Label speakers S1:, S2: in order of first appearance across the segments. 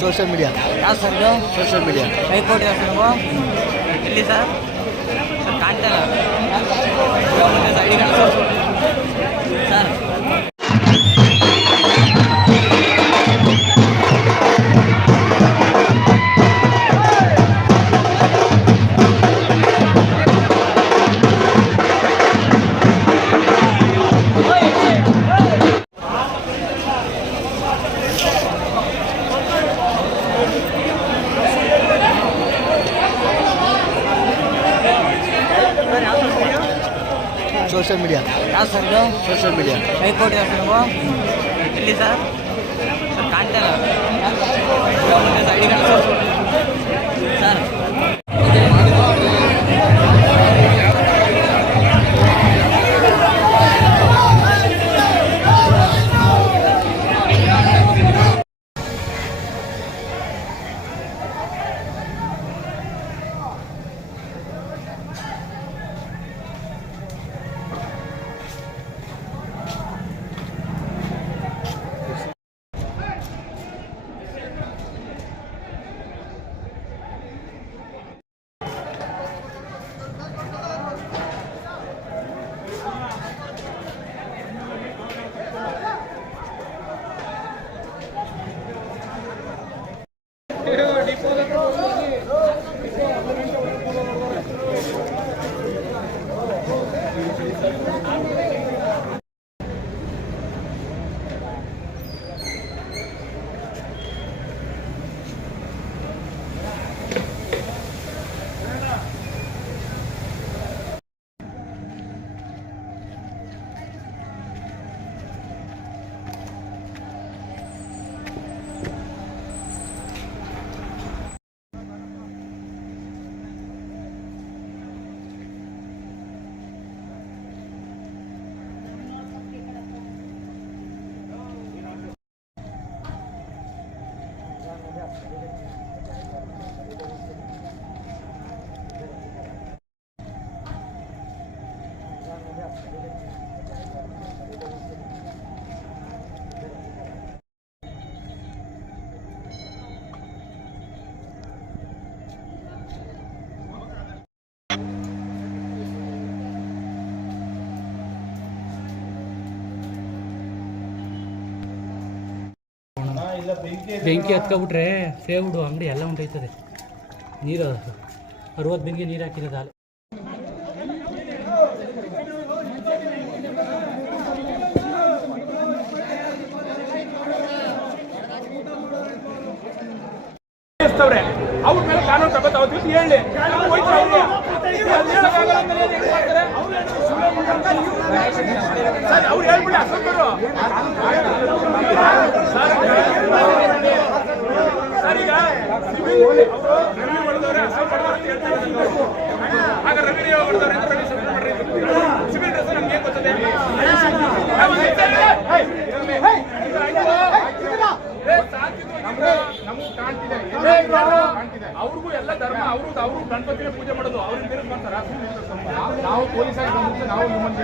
S1: Social media
S2: ಯಾವ sir ಇದು?
S1: Social media
S2: high court sir ನೀವು ಎಲ್ಲಿ ಸರ್? ಸರ್ ಕಾಣ್ತಾ
S1: social media
S2: high court sir ನೀವು ಎಲ್ಲಿ ಸರ್ ಸರ್ Thank you.
S3: ಬೆಂಕಿ ಹತ್ಕೊಬಿಟ್ರೆ ಸೇವುಡು ಅಂಗಡಿ ಎಲ್ಲ ಉಂಟೈತದೆ ನೀರು ಅರವತ್ತು ಬೆಂಕಿ ನೀರು ಹಾಕಿರೋದು ಹಾಲು.
S4: ಅವ್ರ ಮೇಲೆ ಕಾನೂನು ತಗೋತಾವ್ ಹೇಳಿ. ಅವ್ರಿಗೂ ಎಲ್ಲ ಧರ್ಮ ಅವರು ಅವರು ಗಣಪತಿನ ಪೂಜೆ ಮಾಡೋದು ಅವ್ರಿಗೆ ಬೇರೆ ಮಾಡ್ತಾರ ನಾವು ಪೊಲೀಸ್ ಆಗಿ ನಾವು ಹ್ಯೂಮನ್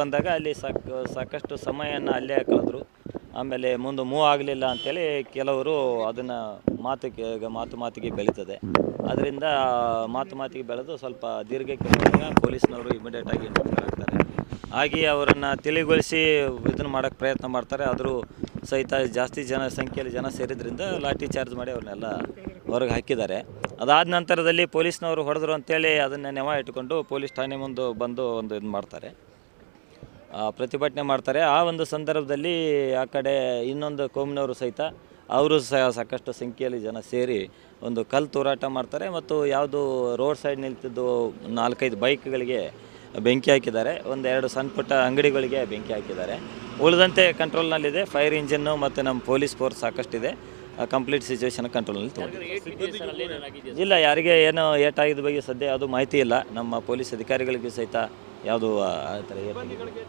S5: ಬಂದಾಗ ಅಲ್ಲಿ ಸಾಕ್, ಸಾಕಷ್ಟು ಸಮಯನ ಅಲ್ಲೇ ಕಳೆದ್ರು. ಆಮೇಲೆ ಮುಂದೆ ಮೂವ್ ಆಗಲಿಲ್ಲ ಅಂತೇಳಿ ಕೆಲವರು ಅದನ್ನು ಮಾತು ಮಾತು ಮಾತಿಗೆ ಬೆಳೀತದೆ. ಅದರಿಂದ ಮಾತು ಮಾತಿಗೆ ಬೆಳೆದು ಸ್ವಲ್ಪ ದೀರ್ಘಕ್ಕೆ ಪೊಲೀಸ್ನವರು ಇಮಿಡಿಯೇಟಾಗಿ ಇಂಟರ್ಫಿಯರ್ ಆಗ್ತಾರೆ ಹಾಗೆ ಅವರನ್ನು ತಿಳಿಗೊಳಿಸಿ ಇದನ್ನು ಮಾಡೋಕ್ಕೆ ಪ್ರಯತ್ನ ಮಾಡ್ತಾರೆ. ಆದರೂ ಸಹಿತ ಜಾಸ್ತಿ ಜನ ಸಂಖ್ಯೆಯಲ್ಲಿ ಜನ ಸೇರಿದ್ರಿಂದ ಲಾಠಿ ಚಾರ್ಜ್ ಮಾಡಿ ಅವ್ರನ್ನೆಲ್ಲ ಹೊರಗೆ ಹಾಕಿದ್ದಾರೆ. ಅದಾದ ನಂತರದಲ್ಲಿ ಪೊಲೀಸ್ನವರು ಹೊಡೆದ್ರು ಅಂತೇಳಿ ಅದನ್ನು ನೆವ ಇಟ್ಕೊಂಡು ಪೊಲೀಸ್ ಠಾಣೆ ಮುಂದೆ ಬಂದು ಒಂದು ಇದು ಮಾಡ್ತಾರೆ. ಪ್ರತಿಭಟನೆ ಮಾಡ್ತಾರೆ. ಆ ಒಂದು ಸಂದರ್ಭದಲ್ಲಿ ಆ ಕಡೆ ಇನ್ನೊಂದು ಕೋಮಿನವರು ಸಹಿತ ಅವರು ಸಹ ಸಾಕಷ್ಟು ಸಂಖ್ಯೆಯಲ್ಲಿ ಜನ ಸೇರಿ ಒಂದು ಕಲ್ಲು ತೂರಾಟ ಮಾಡ್ತಾರೆ ಮತ್ತು ಯಾವುದು ರೋಡ್ ಸೈಡ್ ನಿಲ್ತಿದ್ದು ನಾಲ್ಕೈದು ಬೈಕ್ಗಳಿಗೆ ಬೆಂಕಿ ಹಾಕಿದ್ದಾರೆ. ಒಂದು ಎರಡು ಸಣ್ಣ ಪುಟ್ಟ ಅಂಗಡಿಗಳಿಗೆ ಬೆಂಕಿ ಹಾಕಿದ್ದಾರೆ. ಉಳಿದಂತೆ ಕಂಟ್ರೋಲ್ನಲ್ಲಿದೆ. ಫೈರ್ ಇಂಜಿನ್ನು ಮತ್ತು ನಮ್ಮ ಪೊಲೀಸ್ ಫೋರ್ಸ್ ಸಾಕಷ್ಟಿದೆ. ಕಂಪ್ಲೀಟ್ ಸಿಚುವೇಶನ್ ಕಂಟ್ರೋಲ್ನಲ್ಲಿ ತೊಗೊಂಡು ಇಲ್ಲ, ಯಾರಿಗೆ ಏನು ಏಟಾಗಿದ್ದ ಬಗ್ಗೆ ಸದ್ಯ ಅದು ಮಾಹಿತಿ ಇಲ್ಲ. ನಮ್ಮ ಪೊಲೀಸ್ ಅಧಿಕಾರಿಗಳಿಗೂ ಸಹಿತ ಯಾವುದು ಆ ಥರ ಏಟಾಗಿದೆ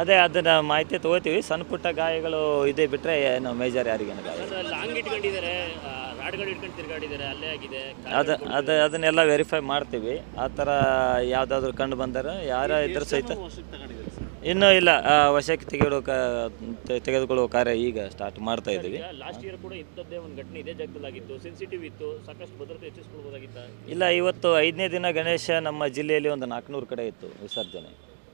S5: ಅದೇ ಅದನ್ನ ಮಾಹಿತಿ ತಗೋತೀವಿ. ಸಣ್ಣ ಪುಟ್ಟ ಗಾಯಗಳು ಇದೆ ಬಿಟ್ಟರೆ ಏನು ಮೇಜರ್ ಯಾರಿಗೇನು ಗಾಯ.
S6: ಲಾಂಗ್ ಇಟ್ಕೊಂಡಿದ್ದಾರೆ ರಾಡ್ಗಳು ಇಟ್ಕೊಂಡು ತಿರುಗಾಡಿದ್ದಾರೆ ಅಲ್ಲೇ ಆಗಿದೆ
S5: ಅದು ಅದು ಅದನ್ನೆಲ್ಲ ವೆರಿಫೈ ಮಾಡ್ತೀವಿ. ಆ ಥರ ಯಾವುದಾದ್ರೂ ಕಂಡು ಬಂದರೆ ಯಾರ ಇದ್ರ ಸಹಿತ ಇನ್ನೂ ಇಲ್ಲ ಆ, ವಶಕ್ಕೆ ತೆಗೆದು ಕ- ತೆ- ತೆಗೆದುಕೊಳ್ಳುವ ಕಾರ್ಯ ಈಗ ಸ್ಟಾರ್ಟ್ ಮಾಡ್ತಾ ಇದ್ದೀವಿ.
S6: ಲಾಸ್ಟ್ ಇಯರ್ ಕೂಡ ಇಂಥದ್ದೇ ಒಂದು ಘಟನೆ ಇದೇ ಜಾಗದಲ್ಲಾಗಿತ್ತು ಸೆನ್ಸಿಟಿವ್ ಇತ್ತು ಸಾಕಷ್ಟು ಭದ್ರತೆ ಹೆಚ್ಚಿಸ್ಕೊಳ್ಬೋದಾಗಿತ್ತ?
S5: ಇಲ್ಲ ಇವತ್ತು ಐದನೇ ದಿನ ಗಣೇಶ ನಮ್ಮ ಜಿಲ್ಲೆಯಲ್ಲಿ ಒಂದು ನಾಲ್ಕುನೂರು ಕಡೆ ಇತ್ತು ವಿಸರ್ಜನೆ.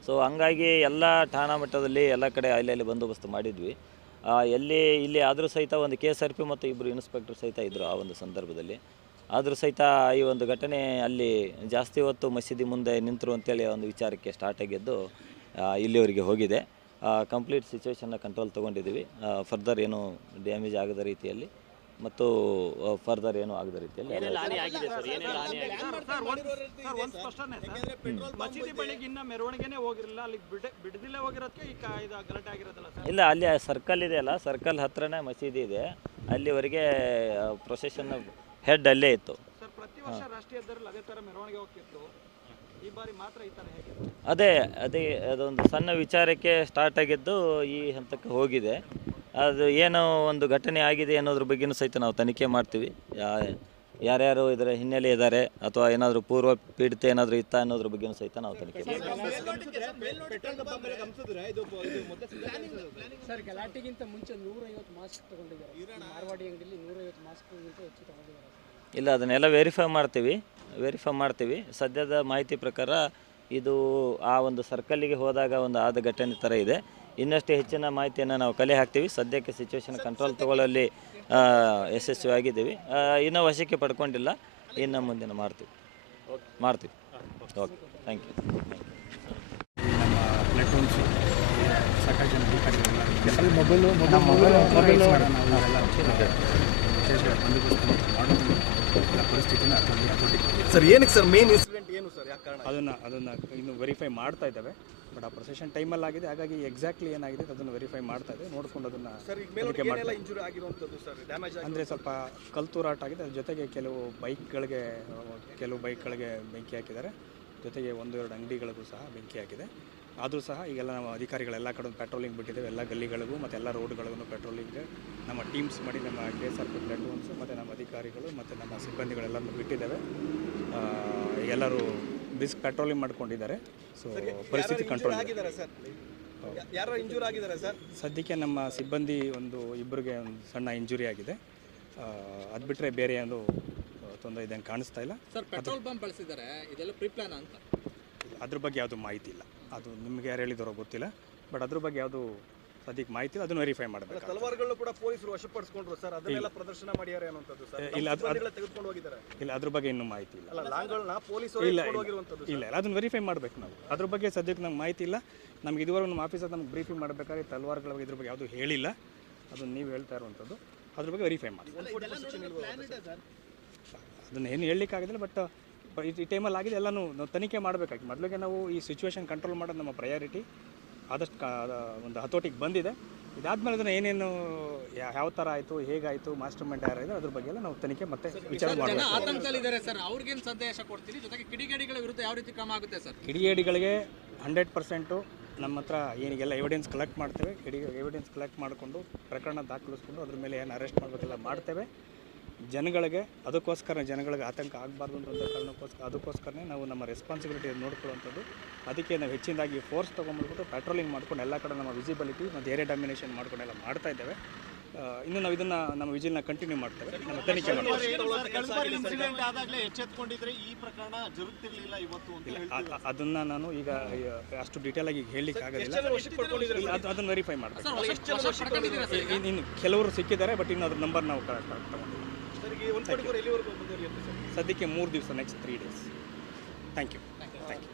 S5: ಸೊ ಹಂಗಾಗಿ ಎಲ್ಲ ಠಾಣಾ ಮಟ್ಟದಲ್ಲಿ ಎಲ್ಲ ಕಡೆ ಅಲ್ಲಲ್ಲಿ ಬಂದೋಬಸ್ತ್ ಮಾಡಿದ್ವಿ. ಆ, ಎಲ್ಲಿ ಇಲ್ಲಿ ಆದರೂ ಸಹಿತ ಒಂದು ಕೆ ಎಸ್ ಆರ್ ಪಿ ಮತ್ತು ಇಬ್ಬರು ಇನ್ಸ್ಪೆಕ್ಟರ್ ಸಹಿತ ಇದ್ದರು ಆ ಒಂದು ಸಂದರ್ಭದಲ್ಲಿ. ಆದರೂ ಸಹಿತ ಈ ಒಂದು ಘಟನೆ ಅಲ್ಲಿ ಜಾಸ್ತಿ ಹೊತ್ತು ಮಸೀದಿ ಮುಂದೆ ನಿಂತರು ಅಂತೇಳಿ ಒಂದು ವಿಚಾರಕ್ಕೆ ಸ್ಟಾರ್ಟ್ ಆಗಿದ್ದು ಇಲ್ಲಿವರೆಗೆ ಹೋಗಿದೆ. ಕಂಪ್ಲೀಟ್ ಸಿಚುವೇಶನ್ನ ಕಂಟ್ರೋಲ್ ತೊಗೊಂಡಿದ್ದೀವಿ. ಫರ್ದರ್ ಏನು ಡ್ಯಾಮೇಜ್ ಆಗದ ರೀತಿಯಲ್ಲಿ ಮತ್ತು ಫರ್ದರ್ ಏನು ಆಗದ ರೀತಿಯಲ್ಲಿ ಎಲ್ಲ
S6: ಹಾನಿ ಆಗಿದೆ ಸರ್? ಏನೆಲ್ಲ ಹಾನಿ ಆಗಿದೆ?
S7: ಒಂದು ಸ್ಪಷ್ಟನೆ ಸರ್. ಮಸೀದಿ ಬಳಿಗೆ ಇನ್ನ ಮೆರವಣಿಗೆನೆ ಹೋಗಿರಲಿಲ್ಲ. ಅಲ್ಲಿಗೆ ಬಿಡ ಬಿಡದಿಲ್ಲೇ ಹೋಗಿರೋದಕ್ಕೆ ಈ ಕಾ- ಇದು ಗಲಾಟೆ ಆಗಿರೋದಲ್ಲ ಸರ್?
S5: ಇಲ್ಲ ಅಲ್ಲಿ ಸರ್ಕಲ್ ಇದೆ ಅಲ್ಲ ಸರ್ಕಲ್ ಹತ್ರನೇ ಮಸೀದಿ ಇದೆ. ಅಲ್ಲಿವರೆಗೆ ಪ್ರೊಸೆಷನ್ ಹೆಡ್ ಅಲ್ಲೇ ಇತ್ತು.
S7: ಸರ್ ಪ್ರತಿ ವರ್ಷ ರಾಷ್ಟ್ರೀಯ ಮೆರವಣಿಗೆ ಹೋಗ್ತಿತ್ತು.
S5: ಅದೇ ಅದೇ ಅದೊಂದು ಸಣ್ಣ ವಿಚಾರಕ್ಕೆ ಸ್ಟಾರ್ಟ್ ಆಗಿದ್ದು ಈ ಹಂತಕ್ಕೆ ಹೋಗಿದೆ. ಅದು ಏನೋ ಒಂದು ಘಟನೆ ಆಗಿದೆ ಅನ್ನೋದ್ರ ಬಗ್ಗೆನೂ ಸಹಿತ ನಾವು ತನಿಖೆ ಮಾಡ್ತೀವಿ. ಯಾ- ಯಾರ್ಯಾರು ಇದರ ಹಿನ್ನೆಲೆ ಇದ್ದಾರೆ ಅಥವಾ ಏನಾದರೂ ಪೂರ್ವ ಪೀಡಿತ ಏನಾದರೂ ಇತ್ತ ಅನ್ನೋದ್ರ ಬಗ್ಗೆನೂ ಸಹಿತ ನಾವು ತನಿಖೆ ಮಾಡ್ತೀವಿ.
S8: ಸರ್ ಗಲಾಟೆಗಿಂತ ಮುಂಚೆ ನೂರೈವತ್ತು ಮಾಸ್ಕ್ ತಗೊಂಡಿದ್ದಾರೆ. ಮಾರ್ವಾಡಿ ಅಂಗಡಿಯಲ್ಲಿ ನೂರೈವತ್ತು ಮಾಸ್ಕ್ಗಿಂತ ಹೆಚ್ಚು ತಗೊಂಡಿದ್ದಾರೆ.
S5: ಇಲ್ಲ ಅದನ್ನೆಲ್ಲ ವೆರಿಫೈ ಮಾಡ್ತೀವಿ. ವೆರಿಫೈ ಮಾಡ್ತೀವಿ. ಸದ್ಯದ ಮಾಹಿತಿ ಪ್ರಕಾರ ಇದು ಆ ಒಂದು ಸರ್ಕಲ್ಲಿಗೆ ಹೋದಾಗ ಒಂದು ಆದ ಘಟನೆ ಥರ ಇದೆ. ಇನ್ನಷ್ಟು ಹೆಚ್ಚಿನ ಮಾಹಿತಿಯನ್ನು ನಾವು ಕಲೆ ಹಾಕ್ತೀವಿ. ಸದ್ಯಕ್ಕೆ ಸಿಚುವೇಶನ್ ಕಂಟ್ರೋಲ್ ತಗೊಳ್ಳಲ್ಲಿ ಯಶಸ್ವಿ ಆಗಿದ್ದೀವಿ. ಇನ್ನು ಇನ್ನೂ ವಶಕ್ಕೆ ಪಡ್ಕೊಂಡಿಲ್ಲ. ಇನ್ನು ಮುಂದಿನ ಮಾಡ್ತೀವಿ. ಮಾಡ್ತೀವಿ. ಓಕೆ ಥ್ಯಾಂಕ್ ಯು
S4: ಸಾಕಷ್ಟು ಜನ ಮೊಬೈಲ್ ಮೊಬೈಲು ಮೊಬೈಲು ಮೊಬೈಲು ಮಾಡೋದು ಪರಿಸ್ಥಿತಿನ
S9: ಸರ್ ಏನಕ್ಕೆ ಸರ್ ಮೇನ್ ಇನ್ಸಿಡೆಂಟ್ ಏನು ಸರ್ ಯಾಕೆ ಕಾರಣ
S4: ಅದನ್ನು ಅದನ್ನು ಇನ್ನು ವೆರಿಫೈ ಮಾಡ್ತಾ ಇದ್ದಾವೆ. ಬಟ್ ಆ ಪ್ರೊಸೆಷನ್ ಟೈಮಲ್ಲಿ ಆಗಿದೆ. ಹಾಗಾಗಿ ಎಕ್ಸಾಕ್ಟ್ಲಿ ಏನಾಗಿದೆ ಅದನ್ನು ವೆರಿಫೈ ಮಾಡ್ತಾ ಇದೆ ನೋಡ್ಕೊಂಡು ಅದನ್ನು ಅಂದರೆ ಸ್ವಲ್ಪ ಕಲ್ತೂರಾಟ ಆಗಿದೆ. ಅದ್ರ ಜೊತೆಗೆ ಕೆಲವು ಬೈಕ್ಗಳಿಗೆ ಕೆಲವು ಬೈಕ್ಗಳಿಗೆ ಬೆಂಕಿ ಹಾಕಿದ್ದಾರೆ. ಜೊತೆಗೆ ಒಂದು ಎರಡು ಅಂಗಡಿಗಳಿಗೂ ಸಹ ಬೆಂಕಿ ಹಾಕಿದೆ. ಆದರೂ ಸಹ ಈಗೆಲ್ಲ ನಾವು ಅಧಿಕಾರಿಗಳೆಲ್ಲ ಕಡೆ ಪೆಟ್ರೋಲಿಂಗ್ ಬಿಟ್ಟಿದ್ದೇವೆ. ಎಲ್ಲ ಗಲ್ಲಿಗಳಿಗೂ ಮತ್ತು ಎಲ್ಲ ರೋಡ್ಗಳಿಗೂ ಪೆಟ್ರೋಲಿಂಗ್ ನಮ್ಮ ಟೀಮ್ಸ್ ಮಾಡಿ ನಮ್ಮ ಕೆ ಎಸ್ ಆರ್ ಪಿ ಮತ್ತು ನಮ್ಮ ಅಧಿಕಾರಿಗಳು ಮತ್ತು ನಮ್ಮ ಸಿಬ್ಬಂದಿಗಳೆಲ್ಲರನ್ನು ಬಿಟ್ಟಿದ್ದೇವೆ. ಆ, ಎಲ್ಲರೂ ಬಿಸ್ ಪೆಟ್ರೋಲಿಂಗ್ ಮಾಡ್ಕೊಂಡಿದ್ದಾರೆ. ಸೊ ಪರಿಸ್ಥಿತಿ ಕಂಟ್ರೋಲ್ ಇದೆ.
S9: ಆಗಿದ್ದಾರೆ ಸರ್? ಯಾರು ಇಂಜೂರ್ ಆಗಿದ್ದಾರೆ ಸರ್?
S4: ಸದ್ಯಕ್ಕೆ ನಮ್ಮ ಸಿಬ್ಬಂದಿ ಒಂದು ಇಬ್ಬರಿಗೆ ಒಂದು ಸಣ್ಣ ಇಂಜುರಿ ಆಗಿದೆ. ಅದು ಬಿಟ್ಟರೆ ಬೇರೆ ಏನು ತೊಂದರೆ ಇದೆ ಕಾಣಿಸ್ತಾ ಇಲ್ಲ.
S8: ಸರ್ ಪೆಟ್ರೋಲ್ ಬಂಪ್ ಬಳಸಿದ್ದಾರೆ. ಇದೆಲ್ಲ ಪ್ರಿಪ್ಲಾನ್ ಅಂತ.
S4: ಅದ್ರ ಬಗ್ಗೆ ಯಾವುದು ಮಾಹಿತಿ ಇಲ್ಲ. ಅದು ನಿಮ್ಗೆ ಯಾರು ಹೇಳಿದಾರೋ ಗೊತ್ತಿಲ್ಲ. ಬಟ್ ಅದ್ರ ಬಗ್ಗೆ ಯಾವುದು ಸದ್ಯಕ್ಕೆ ಮಾಹಿತಿ ಇಲ್ಲ ಅದನ್ನು ವೆರಿಫೈ ಮಾಡಬೇಕು
S9: ತಲವಾರುಗಳನ್ನ ಕೂಡ ಪೊಲೀಸರು ವಶಪಡಿಸ್ಕೊಂಡ್ರು ಸರ್ ಅದನ್ನೆಲ್ಲ ಪ್ರದರ್ಶನ ಮಾಡ್ಯಾರ ಅನ್ನೋಂಥದ್ದು ಸರ್.
S4: ಇಲ್ಲ, ಅದು-
S9: ತೆಗೆದುಕೊಂಡು ಹೋಗಿದ್ದಾರೆ.
S4: ಇಲ್ಲ ಅದ್ರ ಬಗ್ಗೆ ಇನ್ನೂ ಮಾಹಿತಿ ಇಲ್ಲ.
S9: ಅಲ್ಲ ಲಾಂಗ್ಗಳನ್ನ ಪೊಲೀಸರು
S4: ಇಲ್ಲ
S9: ಎತ್ಕೊಂಡು
S4: ಇಲ್ಲ.
S9: ಹೋಗಿರುವಂಥದ್ದು
S4: ಇಲ್ಲ ಇಲ್ಲ ಅದನ್ನು ವೆರಿಫೈ ಮಾಡಬೇಕು ನಾವು. ಅದ್ರ ಬಗ್ಗೆ ಸದ್ಯಕ್ಕೆ ನಮ್ಗೆ ಮಾಹಿತಿ ಇಲ್ಲ. ನಮ್ಗೆ ಇದುವರೆಗೂ ನಮ್ಮ ಆಫೀಸರ್ ನಮ್ಗೆ ಬ್ರೀಫಿಂಗ್ ಮಾಡಬೇಕಾದ್ರೆ ತಲವಾರ್ಗಳ ಬಗ್ಗೆ ಇದ್ರ ಬಗ್ಗೆ ಯಾವುದು ಹೇಳಿಲ್ಲ. ಅದನ್ನು ನೀವು ಹೇಳ್ತಾ ಇರುವಂಥದ್ದು. ಅದ್ರ ಬಗ್ಗೆ ವೆರಿಫೈ ಮಾಡಿ ಅದನ್ನು ಏನು ಹೇಳಲಿಕ್ಕಾಗೋದಿಲ್ಲ ಬಟ್ ಈ ಟೈಮಲ್ಲಿ ಆಗಿದೆ ಎಲ್ಲನೂ ನಾವು ತನಿಖೆ ಮಾಡಬೇಕಾಗಿ. ಮೊದಲಿಗೆ ನಾವು ಈ ಸಿಚುವೇಶನ್ ಕಂಟ್ರೋಲ್ ಮಾಡೋದು ನಮ್ಮ ಪ್ರಯಾರಿಟಿ ಆದಷ್ಟು ಕಾ ಒಂದು ಹತೋಟಿಗೆ ಬಂದಿದೆ. ಇದಾದಮೇಲೆ ಅದನ್ನು ಏನೇನು ಯಾವ ಥರ ಆಯಿತು ಹೇಗಾಯಿತು ಮಾಸ್ಟರ್ ಮೈಂಡ್ ಯಾರಾಯಿತು ಅದ್ರ ಬಗ್ಗೆ ಎಲ್ಲ ನಾವು ತನಿಖೆ ಮತ್ತೆ ವಿಚಾರ ಮಾಡಬೇಕು.
S8: ಆತಂಕದಲ್ಲಿದ್ದಾರೆ ಸರ್. ಅವ್ರಿಗೇನು ಸಂದೇಶ ಕೊಡ್ತೀರಿ? ಜೊತೆಗೆ ಕಿಡಿಗೇಡಿಗಳ ವಿರುದ್ಧ ಯಾವ ರೀತಿ ಕ್ರಮ ಆಗುತ್ತೆ ಸರ್?
S4: ಕಿಡಿಗೇಡಿಗಳಿಗೆ ಹಂಡ್ರೆಡ್ ಪರ್ಸೆಂಟು ನಮ್ಮ ಹತ್ರ ಏನಿಗೆಲ್ಲ ಎವಿಡೆನ್ಸ್ ಕಲೆಕ್ಟ್ ಮಾಡ್ತೇವೆ. ಕಿಡಿ ಎವಿಡೆನ್ಸ್ ಕಲೆಕ್ಟ್ ಮಾಡಿಕೊಂಡು ಪ್ರಕರಣ ದಾಖಲಿಸ್ಕೊಂಡು ಅದ್ರ ಮೇಲೆ ಏನು ಅರೆಸ್ಟ್ ಮಾಡಬೇಕೆಲ್ಲ ಮಾಡ್ತೇವೆ. ಜನಗಳಿಗೆ ಅದಕ್ಕೋಸ್ಕರ ಜನಗಳಿಗೆ ಆತಂಕ ಆಗಬಾರ್ದು ಅಂತ ಕಾರಣಕ್ಕೋಸ್ಕರ ಅದಕ್ಕೋಸ್ಕರನೇ ನಾವು ನಮ್ಮ ರೆಸ್ಪಾನ್ಸಿಬಿಲಿಟಿ ನೋಡ್ಕೊಳ್ಳುವಂಥದ್ದು. ಅದಕ್ಕೆ ನಾವು ಹೆಚ್ಚಿನದಾಗಿ ಫೋರ್ಸ್ ತೊಗೊಂಡ್ಬಿಟ್ಟು ಪೆಟ್ರೋಲಿಂಗ್ ಮಾಡ್ಕೊಂಡು ಎಲ್ಲ ಕಡೆ ನಮ್ಮ ವಿಸಿಬಿಲಿಟಿ ಮತ್ತು ಏರಿಯಾ ಡಾಮಿನೇಷನ್ ಮಾಡ್ಕೊಂಡೆಲ್ಲ ಮಾಡ್ತಾ ಇದ್ದೇವೆ. ಇನ್ನು ನಾವು ಇದನ್ನು ನಮ್ಮ ವಿಜಿಲ್ನ ಕಂಟಿನ್ಯೂ ಮಾಡ್ತೇವೆ. ನಮ್ಮ ತನಿಖೆ ಮಾಡ್ತೇವೆ. ಅದನ್ನು ನಾನು ಈಗ ಅಷ್ಟು ಡೀಟೇಲ್ ಆಗಿ ಹೇಳಲಿಕ್ಕೆ ಆಗೋದಿಲ್ಲ. ಅದನ್ನು ವೆರಿಫೈ ಮಾಡ್ತೇವೆ. ಇನ್ನು- ಇನ್ನು ಕೆಲವರು ಸಿಕ್ಕಿದ್ದಾರೆ ಬಟ್ ಇನ್ನು ಅದ್ರ ನಂಬರ್ ನಾವು ಕರೆಕ್ಟ್ ಸದ್ಯಕ್ಕೆ ಮೂರು ದಿವಸ next three days thank you thank you